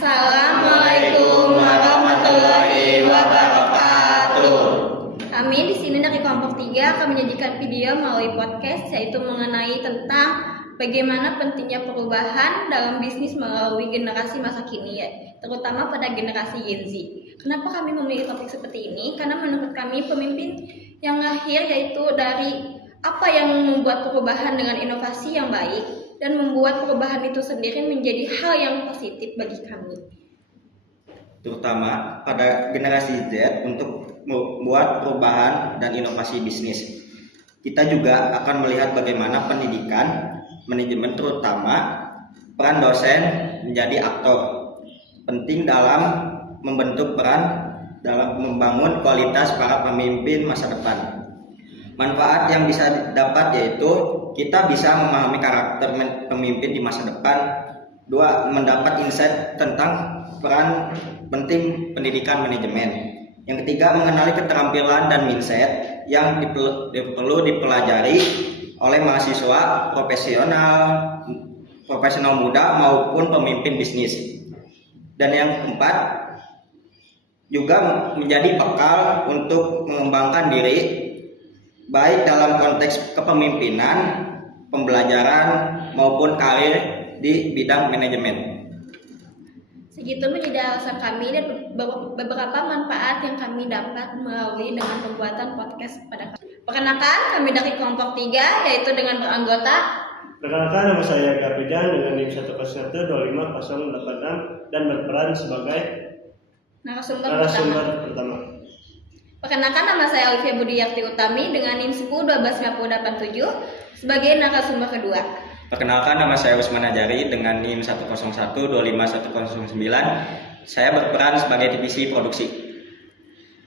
Assalamualaikum warahmatullahi wabarakatuh. Kami di sini dari kelompok 3 akan menyajikan video melalui podcast, yaitu mengenai tentang bagaimana pentingnya perubahan dalam bisnis melalui generasi masa kini, terutama pada generasi Gen Z. Kenapa kami memilih topik seperti ini? Karena menurut kami pemimpin yang lahir yaitu dari apa yang membuat perubahan dengan inovasi yang baik dan membuat perubahan itu sendiri menjadi hal yang positif bagi kami. Terutama pada generasi Z untuk membuat perubahan dan inovasi bisnis. Kita juga akan melihat bagaimana pendidikan, manajemen terutama peran dosen menjadi aktor penting dalam membentuk peran dalam membangun kualitas para pemimpin masa depan. Manfaat yang bisa didapat yaitu kita bisa memahami karakter pemimpin di masa depan. 2. Mendapat insight tentang peran penting pendidikan manajemen. Yang ketiga, mengenali keterampilan dan mindset yang perlu dipelajari oleh mahasiswa profesional muda maupun pemimpin bisnis. Dan yang keempat, juga menjadi bekal untuk mengembangkan diri baik dalam konteks kepemimpinan, pembelajaran maupun karir di bidang manajemen. Segitu menjadi alasan kami dan beberapa manfaat yang kami dapat melalui dengan pembuatan podcast pada kami. Perkenalkan, kami dari kelompok 3 yaitu dengan beranggota. Perkenalkan, nama saya Gapridan dengan NIM 101-25086 dan berperan sebagai narasumber pertama. Perkenalkan, nama saya Olivia Budiyarti Utami dengan NIM 10-125087 sebagai narasumber kedua. Perkenalkan, nama saya Usman Ajari dengan NIM 101-25109. Saya berperan sebagai divisi produksi.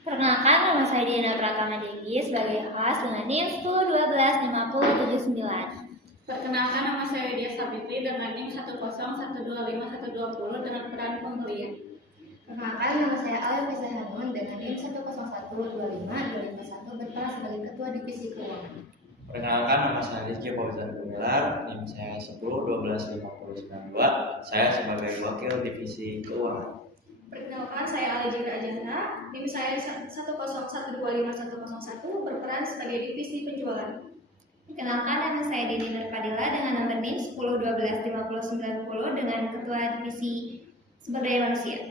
Perkenalkan, nama saya Diana Pratama Dewi sebagai kelas dengan NIM 10-12-5079. Perkenalkan, nama saya Widya Sabitri dengan NIM 101-25120 dengan peran pembelian. Perkenalkan, nama saya Alia Fisa Hanun dengan NIM 101-25251 berperan sebagai ketua divisi keuangan. Perkenalkan, nama saya Rizky Fauzan Gumilar, NIM saya 10-12-5092. Saya sebagai wakil divisi keuangan. Perkenalkan, saya Alijika Ajana, NIM saya 101-25101 berperan sebagai divisi penjualan. Perkenalkan, nama saya Dini Nurpadila dengan nomor NIM 10-12-5090 dengan ketua divisi sumber daya manusia.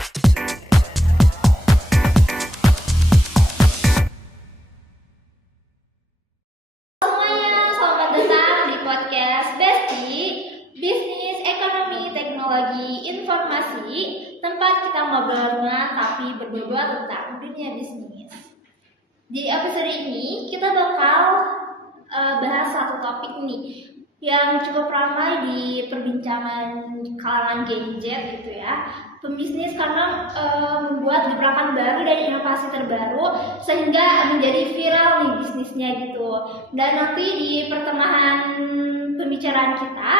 Informasi, tempat kita ngobrol tapi berdua tentang dunia bisnis. Di episode ini kita bakal bahas satu topik nih yang cukup ramai di perbincangan kalangan Gen Z gitu ya. Pembisnis karena membuat gebrakan baru dan inovasi terbaru sehingga menjadi viral nih bisnisnya gitu. Dan nanti di pertengahan pembicaraan kita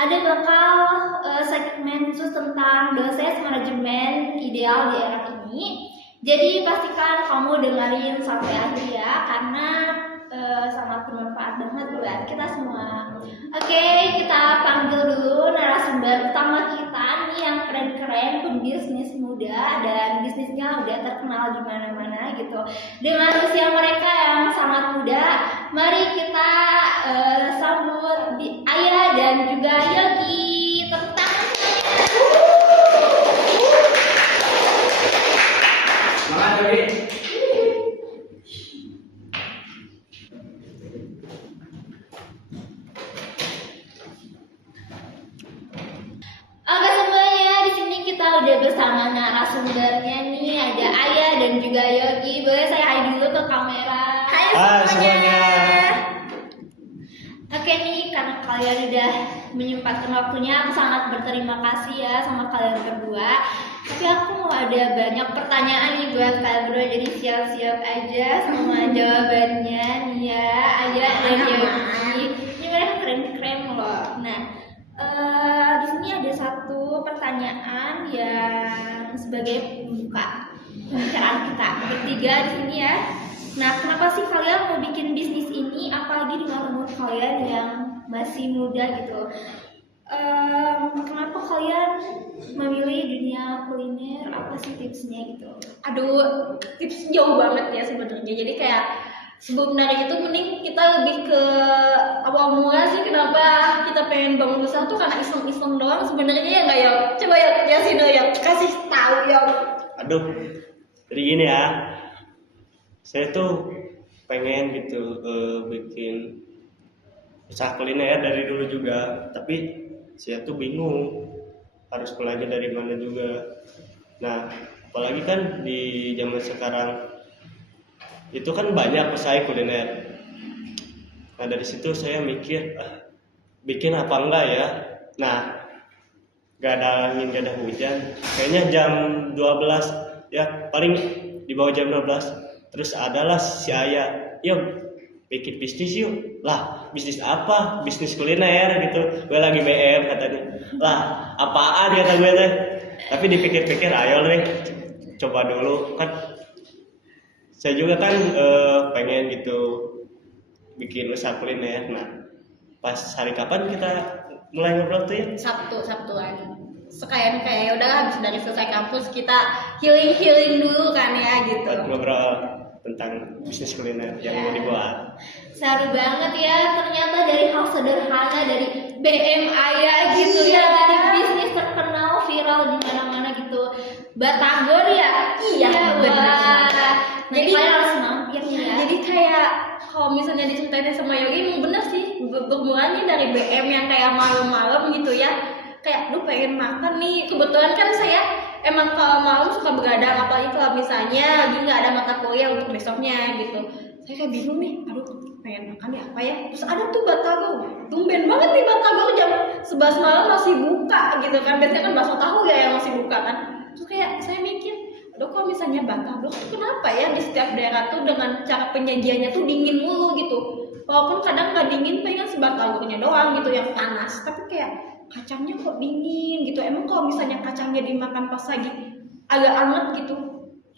ada bakal segmen khusus tentang proses manajemen ideal di era ini. Jadi pastikan kamu dengerin sampai akhir ya, karena sangat bermanfaat banget buat kita semua. Oke, kita panggil dulu narasumber utama kita nih yang keren-keren, pembisnis muda dan bisnisnya udah terkenal di mana-mana gitu. Dengan usia mereka yang sangat muda, mari kita sambut Ayah dan juga Yogi. Tepuk tangan. Semangat Yogi. Oke semuanya, di sini kita udah bersama narasumbernya nih, ada Ayah dan juga Yogi. Boleh saya hai dulu ke kamera. Hai semuanya. Oke nih, karena kalian udah menyempatkan waktunya, aku sangat berterima kasih ya sama kalian berdua. Tapi aku mau ada banyak pertanyaan nih buat kalian berdua, jadi siap-siap aja sama jawabannya nih ya, Ayah dan Yogi. Ini mereka keren-keren loh. Nah, di sini ada satu pertanyaan yang sebagai pembuka pembicaraan kita bertiga di sini ya. Nah, kenapa sih kalian mau bikin bisnis ini, apalagi dengan umur kalian yang masih muda gitu? Kenapa kalian memilih dunia kuliner? Apa sih tipsnya gitu? Aduh, tips jauh banget ya sebenarnya. Jadi kayak sebelum dari itu mending kita lebih ke awal mula sih kenapa kita pengen bangun usaha tuh karena iseng-iseng doang sebenarnya ya nggak ya? Coba ya sini ya kasih tahu ya. Aduh, jadi gini ya, saya tuh pengen gitu bikin usaha kuliner dari dulu juga, tapi saya tuh bingung harus mulainya dari mana juga. Nah, apalagi kan di zaman sekarang itu kan banyak pesaing kuliner. Nah, dari situ saya mikir, bikin apa enggak ya? Nah, gak ada angin, gak ada hujan. Kayaknya jam 12, ya paling di bawah jam 12. Terus adalah si Ayah, yuk bikin bisnis yuk. Lah, bisnis apa? Bisnis kuliner gitu. Gue lagi BM katanya. Lah, apaan kata gue teh. Tapi dipikir-pikir, ayo deh, coba dulu kan. Saya juga kan pengen gitu bikin usaha kuliner. Nah, pas hari kapan kita mulai ngobrol tuh ya? Sabtuan. Sekalian kayak ya udahlah habis dari selesai kampus kita healing dulu kan ya gitu. Buat ngobrol tentang bisnis kuliner yang mau dibuat. Seru banget ya, ternyata dari hal sederhana dari BM Ayah gitu ya, dari bisnis terkenal viral di mana-mana gitu. Batagor ya? Iya, wah. Jadi Kalian harus mampir ya. Jadi kayak kalau misalnya diceritain sama Yogi emang bener sih bermulanya dari BM yang kayak malam-malam gitu ya. Kayak duh pengen makan nih. Kebetulan kan saya emang kalau malam suka begadang, apalagi kalau misalnya lagi nggak ada mata kuliah untuk besoknya gitu. Saya kayak bingung nih, aduh pengen makan ya apa ya. Terus ada tuh Batagor, tumben banget nih Batagor jam 11 malam masih buka gitu kan. Biasanya kan bakso tahu ya yang masih buka kan. Terus kayak saya mikir, aduh kok misalnya Batagor tuh kenapa ya di setiap daerah tuh dengan cara penyajiannya tuh dingin mulu gitu. Walaupun kadang nggak dingin, pengen si Batagornya doang gitu yang panas. Tapi kayak kacangnya kok dingin gitu. Emang kalau misalnya kacangnya dimakan pas lagi agak anget gitu,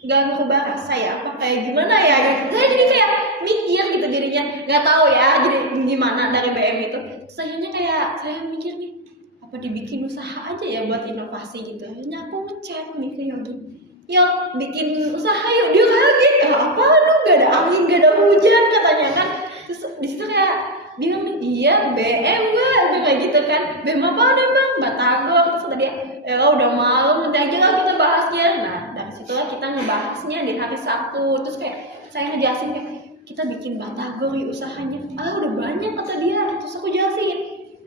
nggak ngerubah rasa ya? Apa kayak gimana ya? Gitu. Saya jadi kayak mikir gitu dirinya, nggak tahu ya jadi gimana dari BM itu. Sayangnya kayak saya mikir nih, apa dibikin usaha aja ya buat inovasi gitu. Akhirnya aku ngechat nih ke Yogi, yuk bikin usaha yuk. Dia kaget, apa lu gak ada angin gak ada hujan katanya kan. Terus di situ kayak bilang nih, iya BM gak kayak gitu kan. BM apa nih bang? Batagor. Terus kata dia, udah malam nanti aja lah kita bahasnya. Nah dari situlah kita ngebahasnya di hari Sabtu. Terus kayak saya ngejelasin kayak kita bikin Batagor yuk usahanya. Udah banyak kata dia. Terus aku jelasin,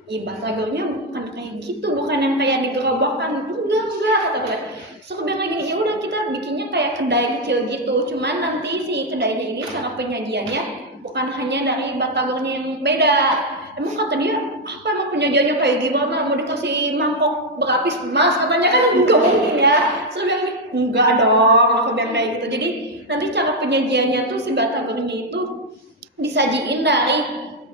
Batagornya bukan kayak gitu, bukan yang kayak digerobakkan. Enggak kata gue. Terus aku bilang lagi, ya udah kita bikinnya kayak kedai kecil gitu. Cuman nanti si kedainya ini cara penyajiannya bukan hanya dari Batagornya yang beda. Emang kata dia, apa emang penyajiannya kayak gimana? Mau dikasih mangkok berlapis emas katanya kan enggak mungkin ya. Terus aku bilang, enggak dong, aku bilang kayak gitu. Jadi nanti cara penyajiannya tuh si Batagornya itu disajiin dari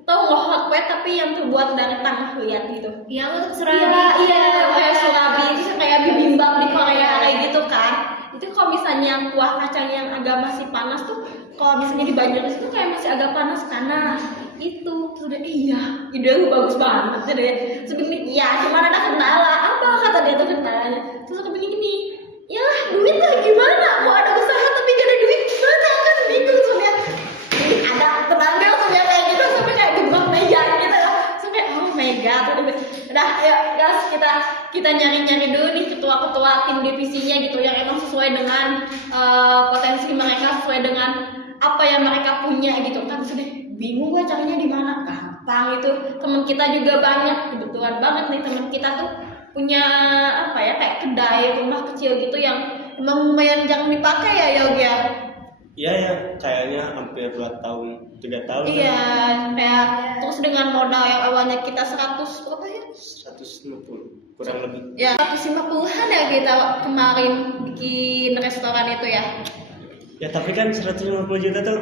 tau nggak hot plate tapi yang terbuat dari tanah liat gitu. Yang untuk surabi. Iya, kayak surabi itu kayak bibimbap di Korea kayak gitu kan. Itu kalau misalnya kuah kacang yang agak masih panas tuh, kalau misalnya di Banyumas itu kayak masih agak panas karena itu. Sudah iya, ide lu bagus banget ya deh. Sebenarnya iya, cuman ada kendala. Apa kata dia tuh kendalanya? Terus aku bilang gini, ya duit lah gimana? Mau ada usaha tapi gak ada duit gimana? Aku kan bingung sebenarnya. Ada tenaga sebenarnya kayak gitu sampai kayak gebrak meja gitu ya. Sampai mega tuh udah ayo guys kita nyari dulu nih ketua-ketua tim divisinya gitu yang emang sesuai dengan potensi mereka, sesuai dengan apa yang mereka punya gitu kan. Sudah bingung gue carinya di mana. Gampang itu, teman kita juga banyak, kebetulan banget nih teman kita tuh punya apa ya kayak kedai rumah kecil gitu yang emang lumayan jarang dipakai ya Yogi ya. Iya ya, kayaknya hampir 2 tahun, 3 tahun. Iya, kayak terus dengan modal yang awalnya kita 100 berapa ya? 150 kurang lebih. Ya 150-an ya kita kemarin bikin restoran itu ya. Ya tapi kan 150 juta tuh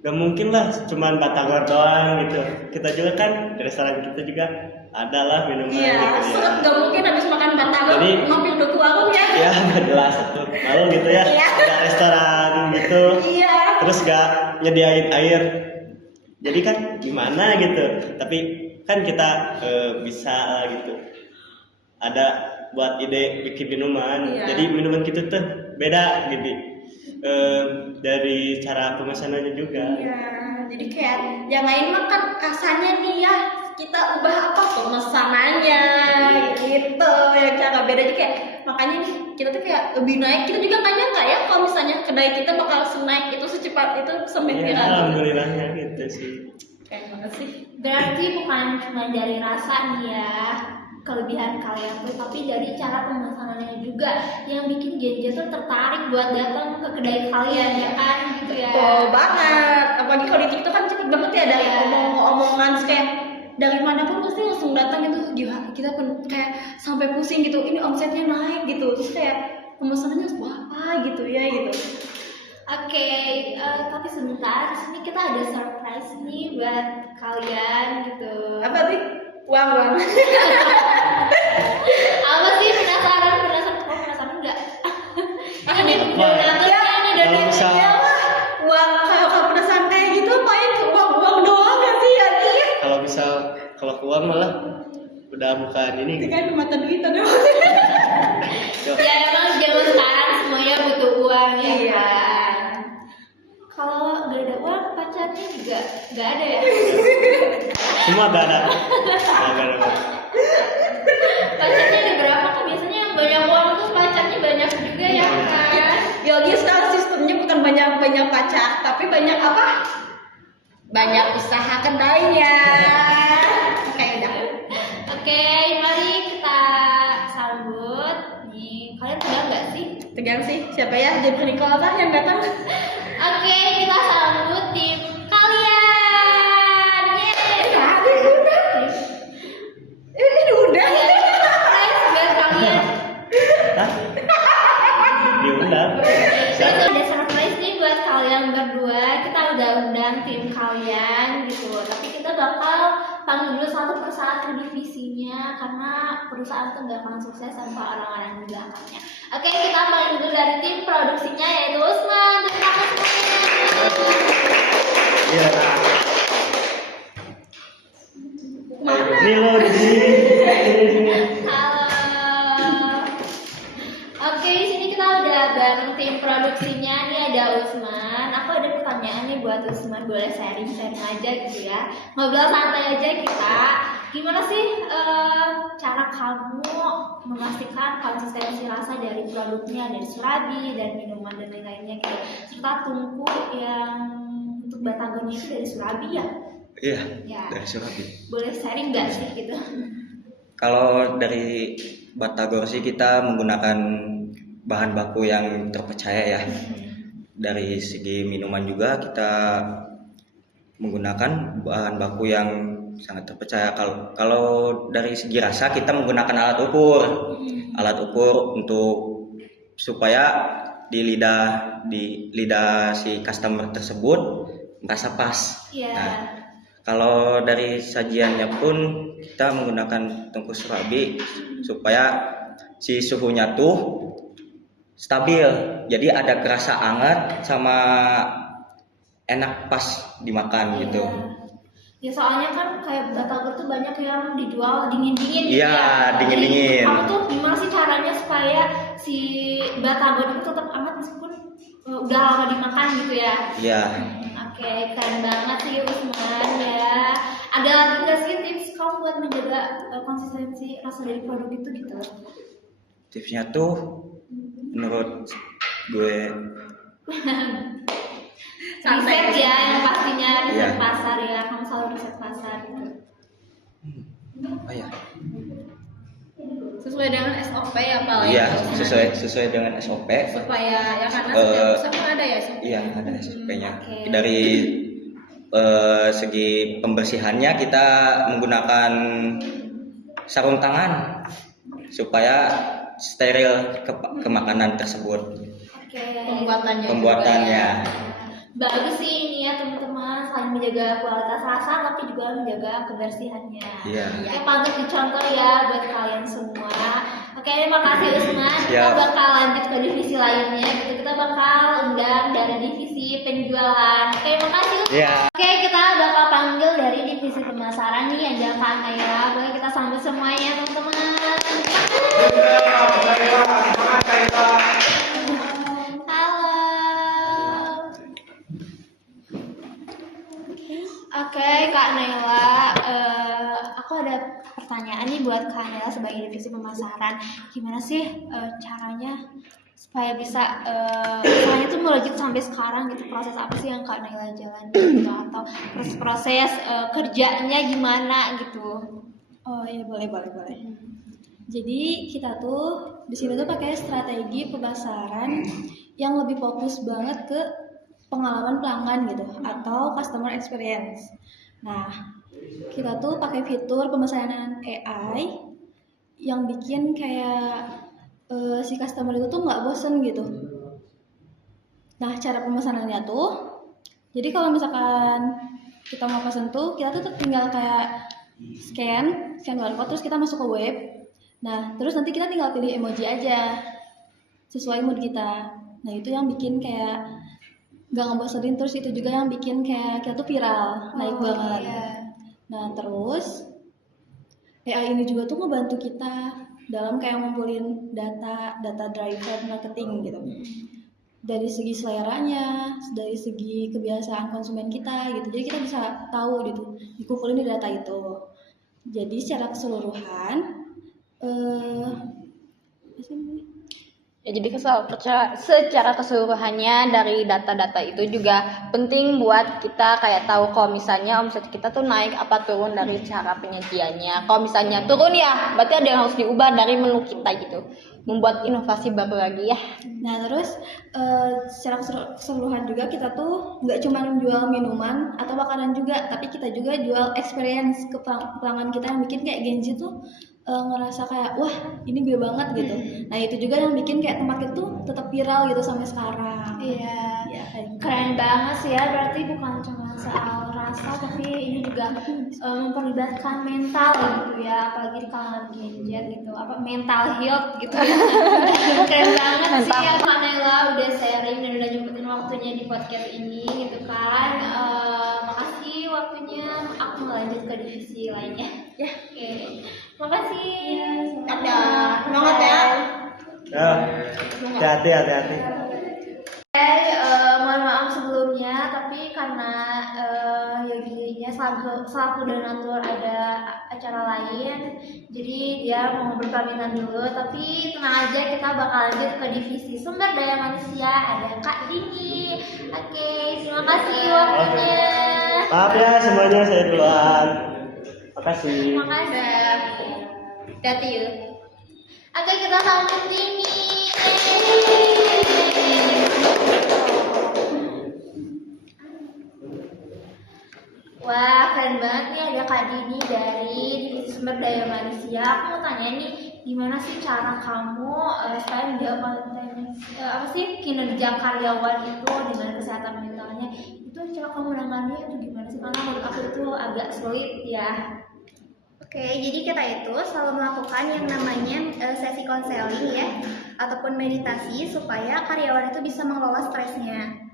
gak mungkin lah cuman Batagor doang gitu. Kita juga kan di restoran kita juga ada lah minuman Iya, gitu seret ya. gak mungkin habis makan Batagor Jadi- mampir ke warung ya. Ya gak jelas tuh, malu gitu ya. Iya. Ada restoran gitu, Iya. terus gak nyediain air. Jadi kan gimana gitu. Tapi kan kita bisa lah gitu. Ada buat ide bikin minuman, Iya. jadi minuman kita tuh beda gitu. Dari cara pemesanannya juga. Iya, jadi kayak yang lain mah kan kasarnya nih ya kita ubah apa pemesanannya gitu ya cara beda aja kayak makanya nih kita tuh kayak lebih naik kita juga nggak nyangka ya kalau misalnya kedai kita bakal senaik itu secepat itu sampai Ya, viral. alhamdulillahnya gitu sih. Keren banget sih. Berarti bukan cuma dari rasa nih ya kelebihan kalian tuh, tapi dari cara pemesanannya juga yang bikin Genja tuh tertarik buat datang ke kedai kalian ya kan gitu ya. Betul banget. Apalagi kalau di TikTok kan cepet banget ya dari omong-omongan terus kayak dari mana pun pasti langsung datang gitu. Gila, kita pun kayak sampai pusing gitu. Ini omsetnya naik gitu. Terus kayak pemesanannya wah gitu ya gitu. Oke, tapi sebentar, di sini kita ada surprise nih buat kalian gitu. Apa sih? Uang. Apa sih penasaran? Kamu penasaran nggak? Ini Wah, donatnya nih kalau donatnya. misal Uang kalau kamu penasaran kayak gitu main uang doang kan sih ya Ki? kalau keluar malah udah bukan ini. Itu kan mata duit ada. Ya emang zaman sekarang semuanya butuh uang ya Iya. kan. Kalau gak ada uang pacarnya juga gak ada ya. Semua gak ada. Pacarnya ada berapa kan biasanya yang banyak uang tuh pacarnya banyak juga ya kan. Yogi sekarang sistemnya bukan banyak pacar, tapi banyak apa? Banyak usaha kedainya. Oke, udah. Oke, mari kita sambut nih. Kalian tegang gak sih? Tegang sih. Siapa ya? Jebri Nicola yang datang? Oke, kita sambut tim kalian. Yeay. Ini udah. Surprise buat kalian. Hah? Diundang. Jadi ada surprise nih buat kalian berdua. Kita udah undang tim kalian gitu. Tapi kita bakal panggil dulu satu persatu divisinya karena perusahaan tuh gak akan sukses tanpa orang-orang di belakangnya. Oke, kita panggil dulu dari tim produksinya yaitu Usman. Terima kasih semuanya. Iya. Mana? Ini lo di sini. Halo. Oke, di sini kita udah bareng tim produksinya. Ini ada Usman. Aku ada pertanyaan nih buat Usman. Boleh sharing aja gitu ya. Ngobrol santai aja kita. Gimana sih cara kamu memastikan konsistensi rasa dari produknya, dari surabi dan minuman dan lain-lainnya gitu. Serta tungku yang untuk batagonnya itu dari surabi ya? Iya, Ya. dari Surabi. Boleh sharing nggak sih gitu? Kalau dari Batagor sih kita menggunakan bahan baku yang terpercaya ya. Dari segi minuman juga kita menggunakan bahan baku yang sangat terpercaya. Kalau dari segi rasa kita menggunakan alat ukur untuk supaya di lidah si customer tersebut merasa pas. Iya. Nah, kalau dari sajiannya pun kita menggunakan tungku surabi supaya si suhunya tuh stabil. Jadi ada kerasa hangat sama enak pas dimakan gitu. Ya soalnya kan kayak batagor tuh banyak yang dijual dingin-dingin gitu Iya, ya. dingin-dingin. Jadi, kamu tuh gimana sih caranya supaya si batagor itu tetap hangat meskipun udah lama dimakan gitu ya? Iya. Oke, keren banget sih Usman ya. Ada lagi nggak sih tips kamu buat menjaga konsistensi rasa dari produk itu gitu? Tipsnya tuh menurut gue Riset ya, yang pastinya riset Iya. pasar ya. Kamu selalu riset pasar gitu. apa ya? Sesuai dengan SOP ya Pak. Iya, sesuai dengan SOP. Supaya ya karena setiap usaha ada ya SOP. Iya, ada SOP-nya. Oke. Dari segi pembersihannya kita menggunakan sarung tangan supaya steril ke makanan tersebut. Oke. Pembuatannya. Bagus sih ini ya teman-teman, selain menjaga kualitas rasa tapi juga menjaga kebersihannya. Iya. Oke, patut dicontoh ya buat kalian semua. Oke, terima kasih Usman. Kita Siap. bakal lanjut ke divisi lainnya. Gitu kita bakal undang dari divisi penjualan. Oke, terima kasih Usman. Iya. Oke, kita bakal panggil dari divisi pemasaran nih, ada Kak Naya. Boleh kita sambut semuanya, teman-teman. Halo. Oke, Kak Nela, aku ada pertanyaan nih buat Kak Nela sebagai divisi pemasaran. Gimana sih caranya supaya bisa usahanya tuh melejit sampai sekarang gitu? Proses apa sih yang Kak Nela jalani gitu, atau proses kerjanya gimana gitu? Oh iya, boleh. Jadi kita tuh di sini tuh pakai strategi pemasaran yang lebih fokus banget ke pengalaman pelanggan gitu, atau customer experience. Nah, kita tuh pakai fitur pemesanan AI yang bikin kayak si customer itu tuh nggak bosen gitu. Nah, cara pemesanannya tuh, jadi kalau misalkan kita mau pesen tuh, kita tuh tinggal kayak scan barcode, terus kita masuk ke web. Nah, terus nanti kita tinggal pilih emoji aja sesuai mood kita. Nah, itu yang bikin kayak gak ngebosenin, terus itu juga yang bikin kayak kita tuh viral, naik banget. Iya. Nah, terus AI ini juga tuh ngebantu kita dalam kayak ngumpulin data driven marketing gitu. Dari segi seleranya, dari segi kebiasaan konsumen kita gitu. Jadi kita bisa tahu gitu, dikumpulin di data itu. Jadi secara keseluruhan Ya, jadi secara keseluruhannya dari data-data itu juga penting buat kita kayak tahu kalau misalnya omset kita tuh naik apa turun dari cara penyajiannya. Kalau misalnya turun ya berarti ada yang harus diubah dari menu kita gitu, membuat inovasi baru lagi ya. Nah, terus secara keseluruhan juga kita tuh nggak cuma jual minuman atau makanan juga, tapi kita juga jual experience ke pelanggan kita yang bikin kayak Gen Z tuh ngerasa kayak wah ini gue banget gitu. Nah, itu juga yang bikin kayak tempat itu tetap viral gitu sampai sekarang. Iya. Ya, kayak gitu. Keren banget sih ya, berarti bukan cuma soal rasa tapi ini juga memperlibatkan mental gitu ya, apalagi di kalangan Gen Z gitu, apa mental health gitu ya. Keren banget sih ya Kak Nela udah sharing dan udah nyempetin waktunya di podcast ini gitu kan. Makasih waktunya, aku lanjut ke divisi lainnya ya. Oke, makasih. Dadah. Semangat ya. Ya, hati-hati. Mohon maaf sebelumnya, tapi karena Yoginya selaku donatur ada acara lain, jadi dia mau berpamitan dulu. Tapi tenang aja, kita bakal lanjut ke divisi sumber daya manusia, ada Kak Dini. Oke, terima kasih waktunya. Maaf ya semuanya, saya duluan. Makasih. Terima kasih. Hati yuk. Oke, kita sambut Dini. Wah, keren banget nih ada Kak Dini dari Divisi Sumber Daya Manusia. Aku mau tanya nih, gimana sih cara kamu supaya menjaga konten apa sih kinerja karyawan itu dengan kesehatan mentalnya? Itu cara kamu menangannya itu gimana sih? Karena menurut aku itu agak sulit ya. Oke, jadi kita itu selalu melakukan yang namanya sesi konseling ya, ataupun meditasi supaya karyawan itu bisa mengelola stresnya.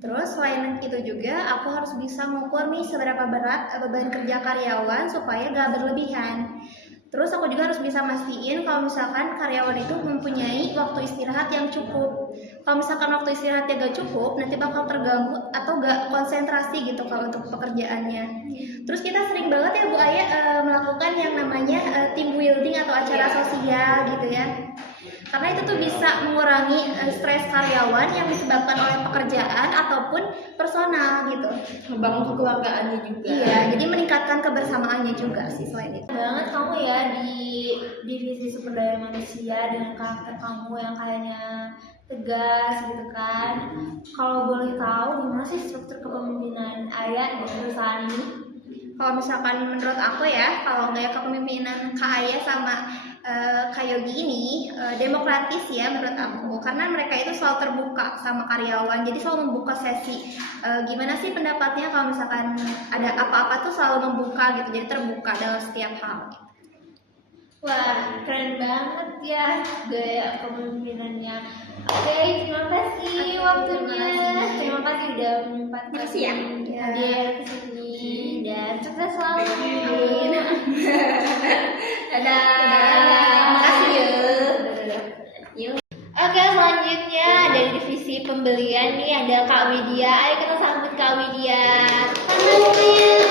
Terus selain itu juga aku harus bisa mengukur nih seberapa berat beban kerja karyawan supaya gak berlebihan. Terus aku juga harus bisa mastiin kalau misalkan karyawan itu mempunyai waktu istirahat yang cukup. Kalau misalkan waktu istirahatnya gak cukup, nanti bakal terganggu atau gak konsentrasi gitu kalau untuk pekerjaannya. Terus kita sering banget ya Bu Aya melakukan yang namanya team building atau acara sosial gitu ya. Karena itu tuh bisa mengurangi stres karyawan yang disebabkan oleh pekerjaan ataupun personal gitu. Membangun kekeluargaannya juga. Iya, jadi meningkatkan kebersamaannya juga sih selain itu. Banget kamu ya di divisi sumber daya manusia dengan karakter kamu yang kayaknya tegas gitu kan. Kalau boleh tahu gimana sih struktur kepemimpinan Aya di perusahaan ini? Kalau misalkan menurut aku ya, kalau gaya kepemimpinan Kak Aya sama Kak Yogi ini demokratis ya menurut aku, karena mereka itu selalu terbuka sama karyawan, jadi selalu membuka sesi gimana sih pendapatnya kalau misalkan ada apa-apa tuh selalu membuka gitu, jadi terbuka dalam setiap hal. Wah, keren banget ya gaya kepemimpinannya. Oke, terima kasih waktunya. Terima kasih udah menyempatkan Makasih ya. hadir ke sini dan sukses selalu. Dadah. Makasih ya. Oke, selanjutnya dari divisi pembelian nih ada Kak Widya. Ayo kita sambut Kak Widya. Selamat semuanya.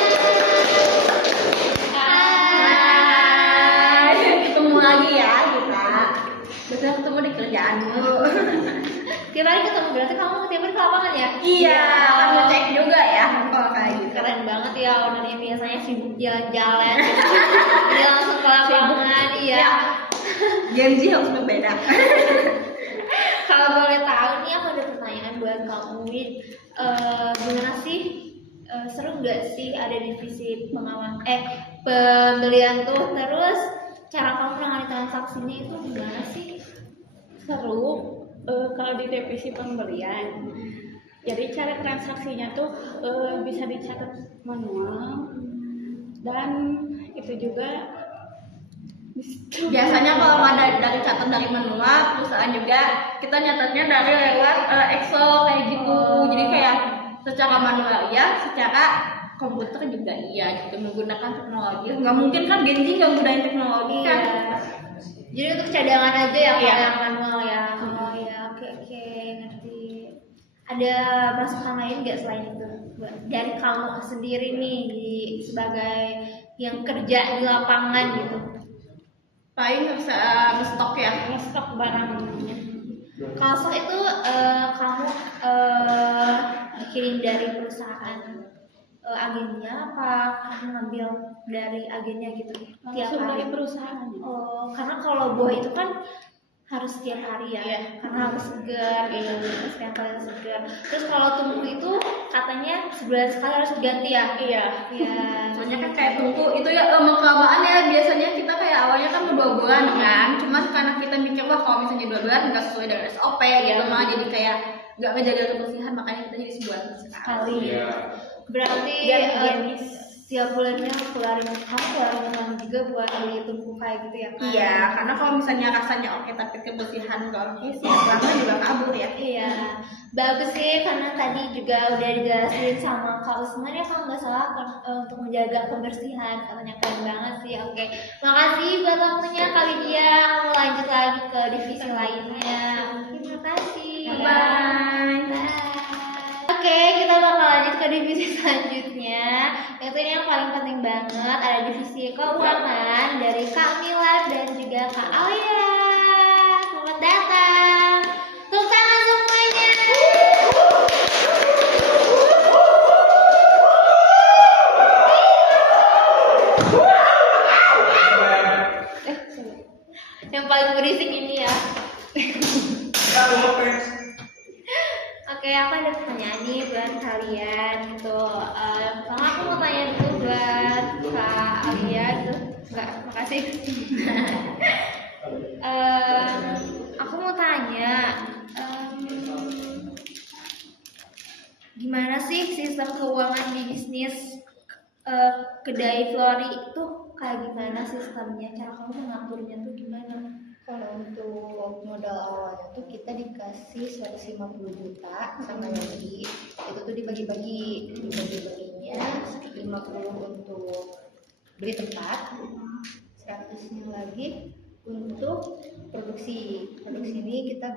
Hai, ketemu lagi ya kita. Besok ketemu di kerjaanmu. Tiap hari ketemu berarti kamu tiap hari ke lapangan ya? Iya, kan ngecek juga ya kalau kayak gitu. Keren banget ya ownernya, biasanya sibuk jalan-jalan. Dia langsung ke lapangan, iya. Gen Z harus berbeda. Kalau boleh tahu nih aku ada pertanyaan buat kamu, Wid. Gimana sih, seru nggak sih ada divisi pembelian tuh? Terus cara kamu menangani transaksinya itu gimana sih? Seru kalau di divisi pembelian. Jadi cara transaksinya tuh bisa dicatat manual dan itu juga Biasanya kalau nggak dari catat dari manual, perusahaan juga kita nyatatnya dari lewat Excel kayak gitu. Jadi kayak secara manual ya, secara komputer juga iya gitu, menggunakan teknologi. Nggak mungkin kan Gen Z nggak gunain teknologi kan? Jadi untuk cadangan aja ya kalau Iya. yang manual ya. Oh ya, oke ngerti. Ada masukan lain nggak selain itu? Dari kamu sendiri nih sebagai yang kerja di lapangan gitu. Paling bisa ngestok ya. ngestok barangnya. Kalau stok itu kamu kirim dari perusahaan agennya apa kamu ngambil dari agennya gitu tiap Langsung dari hari? perusahaan. Oh, karena kalau buah itu kan harus tiap hari ya, Iya. karena harus segar gitu, terus stempelnya segar. Terus kalau tungku itu katanya sebulan sekali harus diganti ya? Iya. Iya. Soalnya kan kayak tunggu itu ya lama-kelamaan ya, biasanya kita kayak awalnya kan 2 bulan kan, cuman karena kita mikir wah kalau misalnya 2 bulan nggak sesuai dengan SOP gitu mah, jadi kayak nggak ngejaga kebersihan, makanya kita jadi sebulan sekali. Iya. Berarti Biar higienis. tiap bulannya keluarin uang juga buat beli tungku kayak gitu ya kan? Iya, karena kalau misalnya rasanya oke tapi kebersihan nggak oke sih, lama juga kabur ya. Iya, bagus sih karena tadi juga udah dijelasin sama Kak Usman ya kalau nggak salah untuk menjaga kebersihan, katanya keren banget sih. Oke, makasih buat waktunya Kak Widya. Mau lanjut lagi ke divisi lainnya. Terima kasih. Bye. Bye. Oke, kita bakal lanjut ke divisi selanjutnya. Itu yang paling penting banget, ada divisi keuangan dari Kak Mila dan juga Kak Alia. Selamat datang. Tepuk tangan semuanya. Yang paling berisik ini ya. Oke, aku ada pertanyaan nih buat kalian gitu. Pertama aku mau tanya dulu buat Kak Alia gitu. Enggak, makasih. Aku mau tanya, gimana sih sistem keuangan di bisnis kedai Flori itu kayak gimana sistemnya? Cara kamu mengaturnya tuh gimana? Kalau untuk modal awalnya tuh kita dikasih 150 juta sama Yogi. Itu tuh dibagi-baginya 50 untuk beli tempat, 100-nya lagi untuk produksi. Produksi ini kita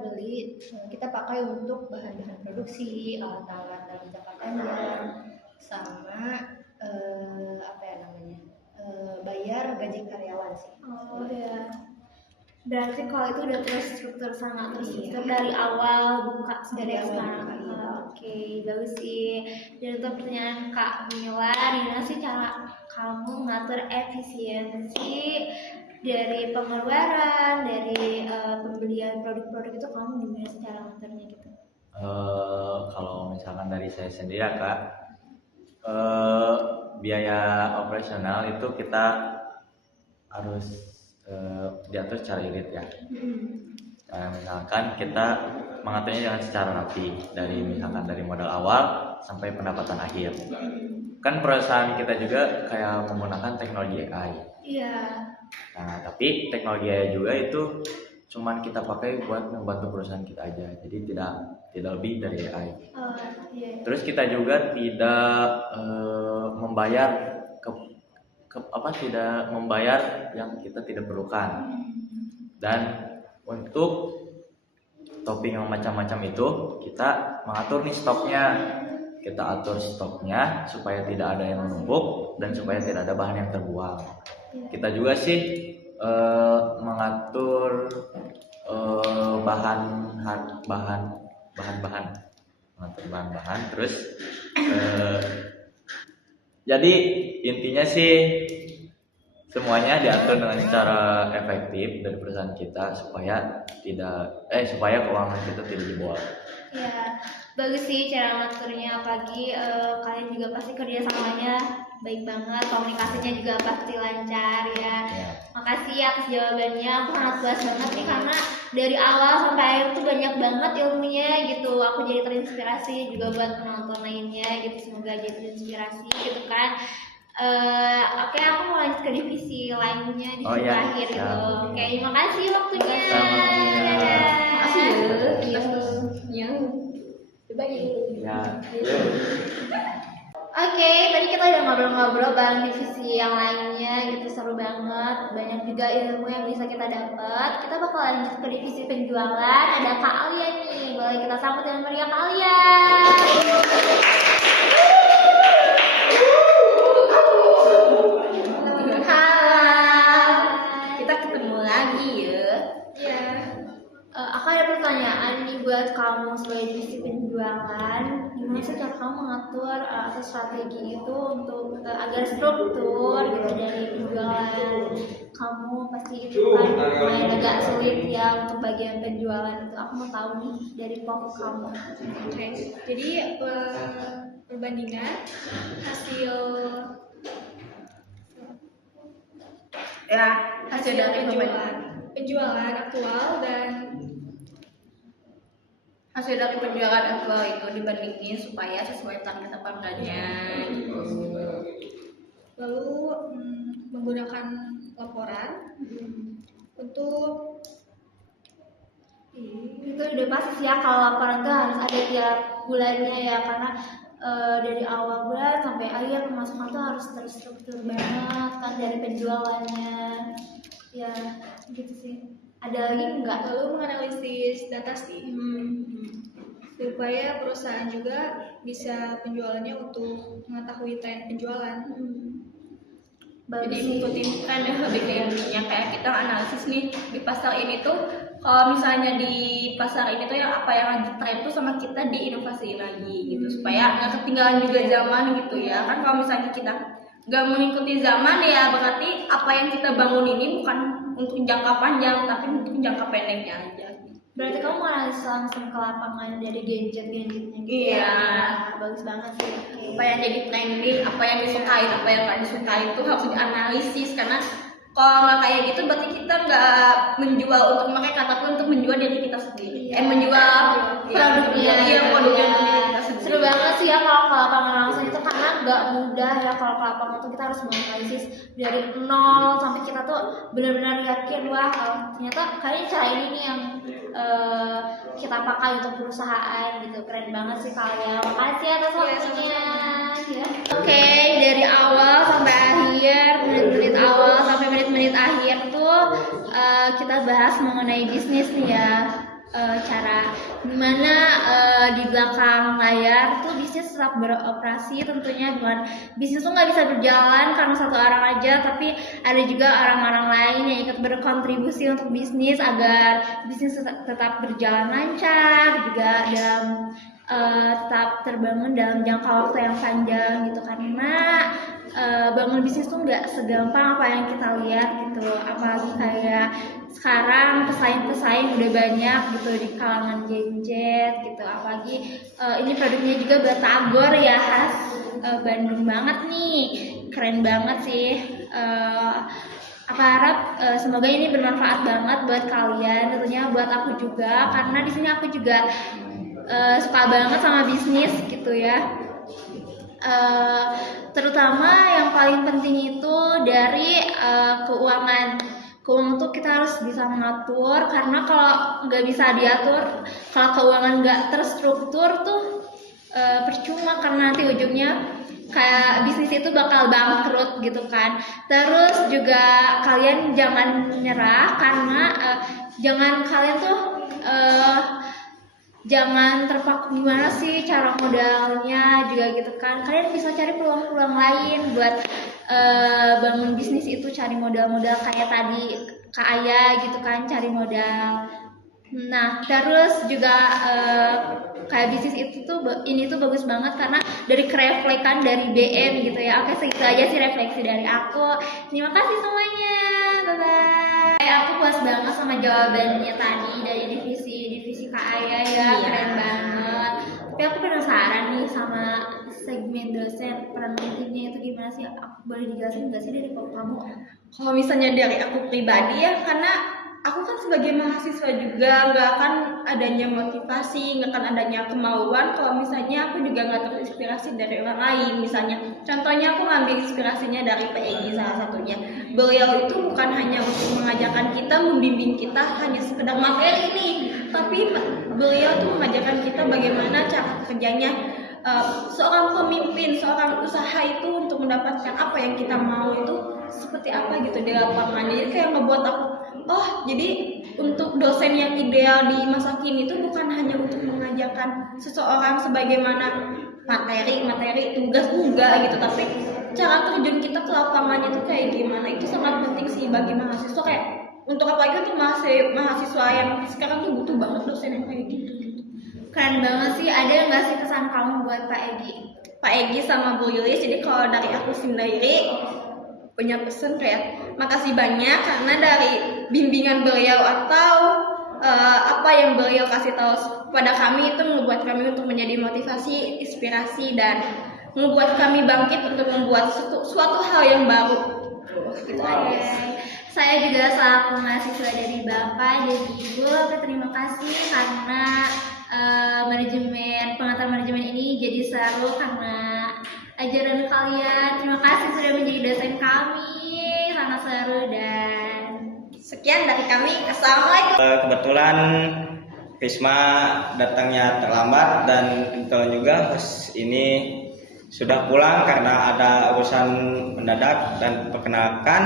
pakai untuk bahan-bahan produksi, alat-alat dalam jangka panjang, sama bayar gaji karyawan sih. Oh ya. Berarti kalau itu udah terstruktur sangat terstruktur dari awal buka sampai Dari awal sekarang. buka, iya. Oke, bagus sih. Dan untuk pertanyaan Kak Mila, gimana sih cara kamu ngatur efisiensi dari pengeluaran, dari pembelian produk-produk itu kamu gimana sih cara ngaturnya gitu? Kalau misalkan dari saya sendiri ya Kak, biaya operasional itu kita harus diatur secara irit ya. Misalkan kita mengaturnya dengan secara rapi, dari misalkan dari modal awal sampai pendapatan akhir. kan perusahaan kita juga kayak menggunakan teknologi AI. Iya. Nah, tapi teknologi AI juga itu cuman kita pakai buat membantu perusahaan kita aja. Jadi tidak lebih dari AI. Iya. Terus kita juga tidak membayar tidak membayar yang kita tidak perlukan. Dan untuk topping yang macam-macam itu kita mengatur nih stoknya. Kita atur stoknya supaya tidak ada yang menumpuk dan supaya tidak ada bahan yang terbuang. Kita juga sih mengatur bahan-bahan, terus jadi intinya sih semuanya diatur dengan cara efektif dari perusahaan kita supaya keuangan kita tidak jebol. Ya, bagus sih cara ngaturnya, apalagi kalian juga pasti kerjasamanya baik banget, komunikasinya juga pasti lancar ya. Makasih atas jawabannya, aku sangat puas banget nih karena dari awal sampai akhir tuh banyak banget ilmunya gitu. Aku jadi terinspirasi juga buat penonton lainnya gitu, semoga jadi terinspirasi gitu kan. Oke, aku mau lanjut ke divisi lainnya di akhir gitu. Oke, terima kasih waktunya. Makasih ya. Ya. Oke, tadi kita udah ngobrol-ngobrol bareng divisi yang lainnya gitu, seru banget. Banyak juga ilmu yang bisa kita dapat. Kita bakal lanjut ke divisi penjualan. Ada Kak Alia nih, boleh kita sambut dengan meriah Kak Alia. Kita ketemu lagi ya. Iya. Aku ada pertanyaan nih buat kamu sebagai divisi penjualan. Gimana sih cara kamu mengatur atau strategi itu untuk agar struktur gitu dari penjualan kamu? Pasti itu kan lumayan agak sulit ya untuk bagian penjualan itu. Aku mau tahu nih dari fokus kamu. Oke, jadi perbandingan hasil dari penjualan aktual dan hasil dari penjualan aktual itu dibandingin supaya sesuai target apa enggaknya gitu. lalu menggunakan laporan untuk Itu udah pasti sih ya, kalau laporan itu harus ada tiap bulannya ya, karena dari awal bulan sampai akhir pemasukan tuh harus terstruktur banget kan dari penjualannya ya gitu sih. Ada lagi nggak? lalu menganalisis data sih supaya perusahaan juga bisa penjualannya untuk mengetahui tren penjualan. Jadi ngikutin kan ya lebih ke intinya kayak kita analisis nih di pasar ini tuh, kalau misalnya di pasar ini tuh yang apa yang lagi tren tuh sama kita diinovasiin lagi gitu supaya nggak ketinggalan juga zaman gitu ya kan. Kalau misalnya kita nggak mengikuti zaman ya berarti apa yang kita bangun ini bukan untuk jangka panjang tapi untuk jangka pendeknya aja. Berarti kamu analisis langsung ke lapangan dari gadgetnya gitu. Iya. Ya, bagus banget sih. Apa yang jadi trending, apa yang disukai, apa yang nggak disukai itu harus dianalisis karena kalau nggak kayak gitu berarti kita nggak menjual untuk mereka tapi untuk menjual diri kita sendiri. Menjual produknya. Iya, produknya diri kita sendiri. Seru banget sih ya kalau ke lapangan langsung itu, karena nggak mudah ya. Kalau ke lapangan itu kita harus menganalisis dari nol sampai kita tuh benar-benar yakin wah ternyata kayaknya cara ini nih yang kita pakai untuk perusahaan gitu. Keren banget sih kalian. Makasih atas waktunya. Ya. Oke, dari awal sampai akhir, menit-menit awal sampai menit-menit akhir tuh kita bahas mengenai bisnis nih ya. Cara gimana di belakang layar tuh bisnis tetap beroperasi tentunya. Bukan bisnis tuh nggak bisa berjalan karena satu orang aja, tapi ada juga orang-orang lain yang ikut berkontribusi untuk bisnis agar bisnis tetap berjalan lancar juga dalam tetap terbangun dalam jangka waktu yang panjang gitu. Karena bangun bisnis tuh nggak segampang apa yang kita lihat gitu, apalagi kayak sekarang pesaing udah banyak gitu di kalangan Gen Z gitu, apalagi ini produknya juga batagor ya, khas Bandung banget nih, keren banget sih. Aku harap semoga ini bermanfaat banget buat kalian, tentunya buat aku juga karena di sini aku juga suka banget sama bisnis gitu ya. terutama yang paling penting itu dari keuangan. Keuangan tuh kita harus bisa mengatur, karena kalau nggak bisa diatur, kalau keuangan nggak terstruktur tuh percuma, karena nanti ujungnya kayak bisnis itu bakal bangkrut gitu kan. Terus juga kalian jangan menyerah, karena kalian tuh jangan terpaku gimana sih cara modalnya juga gitu kan. Kalian bisa cari peluang-peluang lain buat bangun bisnis itu, cari modal-modal kayak tadi Kak Aya gitu kan, cari modal. Nah, terus juga kayak bisnis itu tuh ini tuh bagus banget karena dari kereflekan dari BM gitu ya. Oke, segitu aja sih refleksi dari aku. Terima kasih semuanya. Bye. Aku puas banget sama jawabannya tadi dari divisi Kak Aya ya, keren banget. Tapi aku penasaran nih sama segmen dosen, peran pentingnya itu gimana sih? Boleh dijelasin nggak sih dari kamu? Kalau misalnya dari aku pribadi ya, karena aku kan sebagai mahasiswa juga nggak akan adanya motivasi, nggak akan adanya kemauan kalau misalnya aku juga nggak terinspirasi dari orang lain. Misalnya, contohnya aku ngambil inspirasinya dari Pak Egy salah satunya. Beliau itu bukan hanya untuk mengajarkan kita, membimbing kita hanya sekedar materi nih, tapi beliau tuh mengajarkan kita bagaimana cara kerjanya seorang pemimpin, seorang usaha itu untuk mendapatkan apa yang kita mau itu seperti apa gitu di lapangan. Jadi kayak ngebuat aku, oh jadi untuk dosen yang ideal di masa kini itu bukan hanya untuk mengajarkan seseorang sebagaimana materi tugas enggak gitu, tapi cara terjun kita ke lapangannya itu kayak gimana, itu sangat penting sih bagi mahasiswa. Kayak untuk apalagi untuk mahasiswa yang sekarang tuh butuh banget dosen yang kayak gitu. Keren banget sih. Ada nggak sih kesan kamu buat Pak Egy? Pak Egy sama Bu Lilis. Jadi kalau dari aku sendiri punya pesan kayak makasih banyak karena dari bimbingan beliau atau apa yang beliau kasih tahu pada kami itu membuat kami untuk menjadi motivasi, inspirasi, dan membuat kami bangkit untuk membuat suatu hal yang baru. Gitu aja. Saya juga selaku mahasiswa dari Bapak dan Ibu berterima kasih karena pengantar manajemen ini jadi seru karena ajaran kalian. Terima kasih sudah menjadi dosen kami, sangat seru. Dan sekian dari kami. Assalamualaikum. Kebetulan Risma datangnya terlambat dan kebetulan juga ini sudah pulang karena ada urusan mendadak. Dan perkenalkan,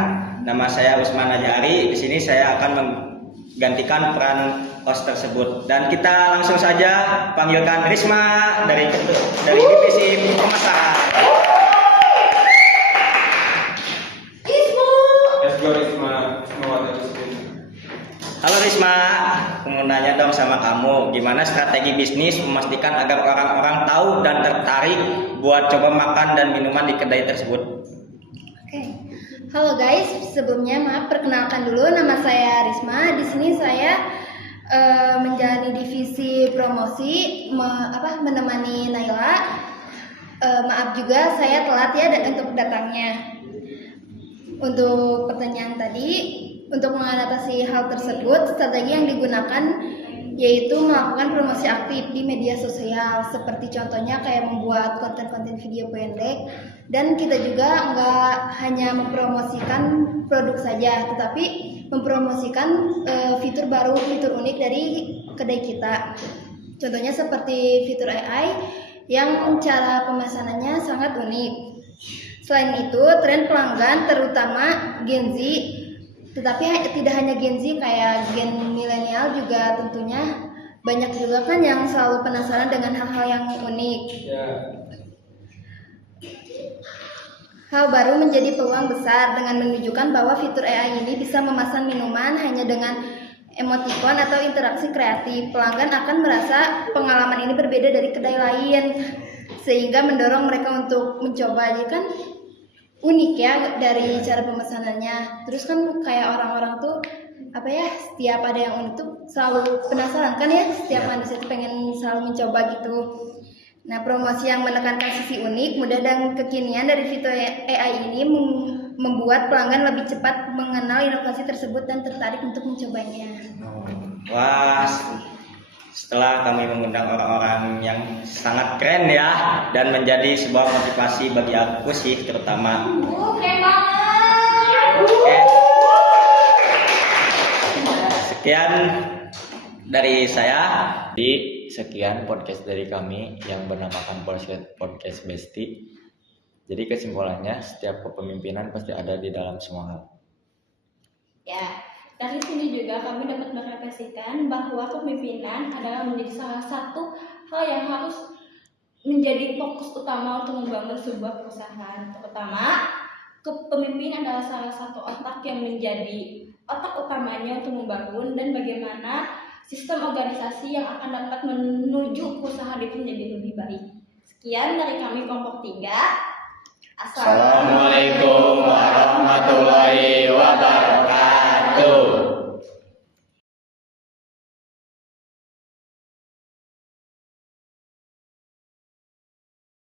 nama saya Usman Najari. Di sini saya akan menggantikan peran host tersebut, dan kita langsung saja panggilkan Risma dari divisi pemasaran. Halo Risma, aku mau nanya dong sama kamu, gimana strategi bisnis memastikan agar orang-orang tahu dan tertarik buat coba makan dan minuman di kedai tersebut? Oke. Halo guys, sebelumnya maaf perkenalkan dulu, nama saya Risma. Di sini saya menjalani divisi promosi, menemani Naila. Maaf juga saya telat ya untuk datangnya. Untuk pertanyaan tadi, untuk mengatasi hal tersebut, strategi yang digunakan yaitu melakukan promosi aktif di media sosial, seperti contohnya kayak membuat konten-konten video pendek. Dan kita juga nggak hanya mempromosikan produk saja, tetapi mempromosikan fitur baru, fitur unik dari kedai kita. Contohnya seperti fitur AI yang cara pemesanannya sangat unik. Selain itu, tren pelanggan terutama Gen Z, tetapi tidak hanya Gen Z, kayak gen milenial juga tentunya banyak juga kan yang selalu penasaran dengan hal-hal yang unik. Hal baru menjadi peluang besar dengan menunjukkan bahwa fitur AI ini bisa memesan minuman hanya dengan emoticon atau interaksi kreatif. Pelanggan akan merasa pengalaman ini berbeda dari kedai lain, sehingga mendorong mereka untuk mencoba. Jadi kan unik ya dari cara pemesanannya. Terus kan kayak orang-orang tuh setiap ada yang unik tuh selalu penasaran kan ya, setiap manusia tuh pengen selalu mencoba gitu. Nah, promosi yang menekankan sisi unik, mudah dan kekinian dari fitur AI ini membuat pelanggan lebih cepat mengenal inovasi tersebut dan tertarik untuk mencobanya. Wah, setelah kami mengundang orang-orang yang sangat keren ya dan menjadi sebuah motivasi bagi aku sih terutama. Keren banget. Oke. Sekian dari saya. Di sekian podcast dari kami yang bernamakan podcast Besti. Jadi kesimpulannya setiap kepemimpinan pasti ada di dalam semua hal. Ya, dari sini juga kami dapat merefleksikan bahwa kepemimpinan adalah menjadi salah satu hal yang harus menjadi fokus utama untuk membangun sebuah perusahaan. Terutama, kepemimpinan adalah salah satu otak yang menjadi otak utamanya untuk membangun dan bagaimana sistem organisasi yang akan dapat menuju perusahaan itu menjadi lebih baik. Sekian dari kami kelompok 3. Assalamualaikum warahmatullahi wabarakatuh.